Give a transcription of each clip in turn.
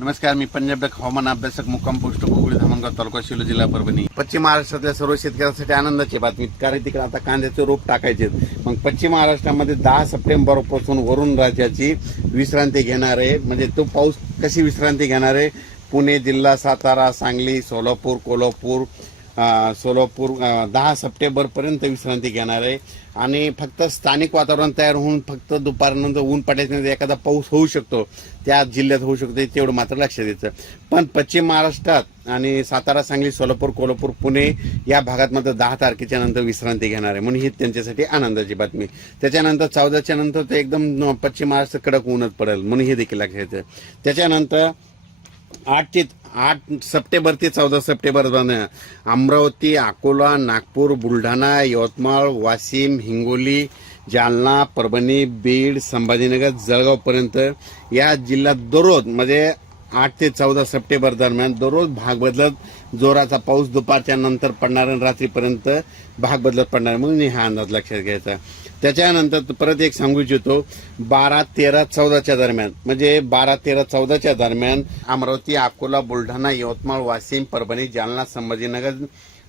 नमस्कार मी पंजाब हवामान अभ्यासक मुक्काम पोस्ट गोगुळी धामणगाव तालुका शिलो जिल्हा परभणी पश्चिम महाराष्ट्रातल्या सर्व शेतकऱ्यांसाठी आनंदाची बातमी कारण तिकडे आता कांद्याचे रोप टाकायचे मग पश्चिम महाराष्ट्रामध्ये दहा सप्टेंबरपासून वरून राज्याची विश्रांती घेणार आहे म्हणजे तो पाऊस कशी विश्रांती घेणार आहे पुणे जिल्हा सातारा सांगली सोलापूर कोल्हापूर सोलापूर दहा सप्टेंबरपर्यंत विश्रांती घेणार आहे आणि फक्त स्थानिक वातावरण तयार होऊन फक्त दुपारनंतर ऊन पडायचं एखादा पाऊस होऊ शकतो त्या जिल्ह्यात होऊ शकतो तेवढं मात्र लक्षात द्यायचं पण पश्चिम महाराष्ट्रात आणि सातारा सांगली सोलापूर कोल्हापूर पुणे या भागात मात्र दहा तारखेच्या नंतर विश्रांती घेणार आहे म्हणून ही त्यांच्यासाठी आनंदाची बातमी त्याच्यानंतर चौदाच्या नंतर ते एकदम पश्चिम महाराष्ट्र कडक ऊनच पडेल म्हणून हे देखील लक्षात येतं त्याच्यानंतर आठ ते आठ सप्टेंबर ते चौदा सप्टेंबर अमरावती अकोला नागपूर बुलढाणा यवतमाळ वाशिम हिंगोली जालना परभणी बीड संभाजीनगर जळगावपर्यंत या जिल्ह्यात दररोज म्हणजे आठ ते चौदा सप्टेंबर दरम्यान दररोज भाग बदलत जोराचा पाऊस दुपारच्या नंतर पडणार आणि रात्रीपर्यंत भाग बदलत पडणार म्हणून हा अंदाज लक्षात घ्यायचा त्याच्यानंतर परत एक सांगू इच्छितो बारा तेरा चौदाच्या दरम्यान म्हणजे बारा तेरा चौदाच्या दरम्यान अमरावती अकोला बुलढाणा यवतमाळ वाशिम परभणी जालना संभाजीनगर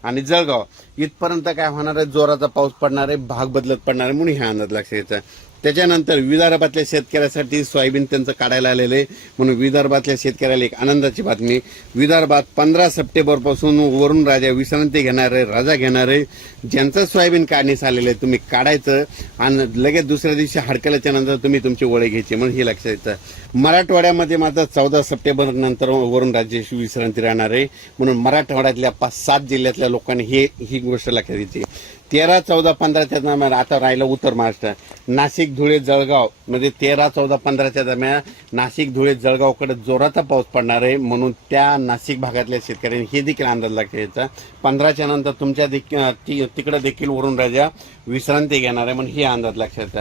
आणि जळगाव इथपर्यंत काय होणार आहे जोराचा पाऊस पडणार आहे भाग बदलत पडणार आहे म्हणून ह्या अंदाज लक्षात घ्यायचा त्याच्यानंतर विदर्भातल्या शेतकऱ्यासाठी सोयाबीन त्यांचं काढायला आलेलं आहे म्हणून विदर्भातल्या शेतकऱ्याला एक आनंदाची बातमी विदर्भात पंधरा सप्टेंबरपासून वरून राजा विश्रांती घेणार आहे राजा घेणार आहे ज्यांचं सोयाबीन काढणीस आलेलं आहे तुम्ही काढायचं आणि लगेच दुसऱ्या दिवशी हडकल्याच्या नंतर तुम्ही तुमचे वळे घ्यायचे म्हणून हे लक्षात येतं मराठवाड्यामध्ये मात्र चौदा सप्टेंबर नंतर वरुण राजेशी विश्रांती राहणार आहे म्हणून मराठवाड्यातल्या पाच सात जिल्ह्यातल्या लोकांनी हे ही गोष्ट लक्षात येते तेरा चौदा पंधराच्या दरम्यान आता राहिलं उत्तर महाराष्ट्र नाशिक धुळे जळगाव म्हणजे तेरा चौदा पंधराच्या दरम्यान नाशिक धुळे जळगावकडे जोराचा पाऊस पडणार आहे म्हणून त्या नाशिक भागातल्या शेतकऱ्यांनी हे देखील अंदाज लागतो पंधराच्या नंतर तुमच्या देखील तिकडे देखील वरून राजा विश्रांती घेणार आहे म्हणून हे अंदाज लक्षात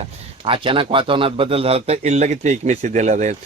अचानक वातावरणात बदल झाला तर लगेच एक मेसेज दिला जाईल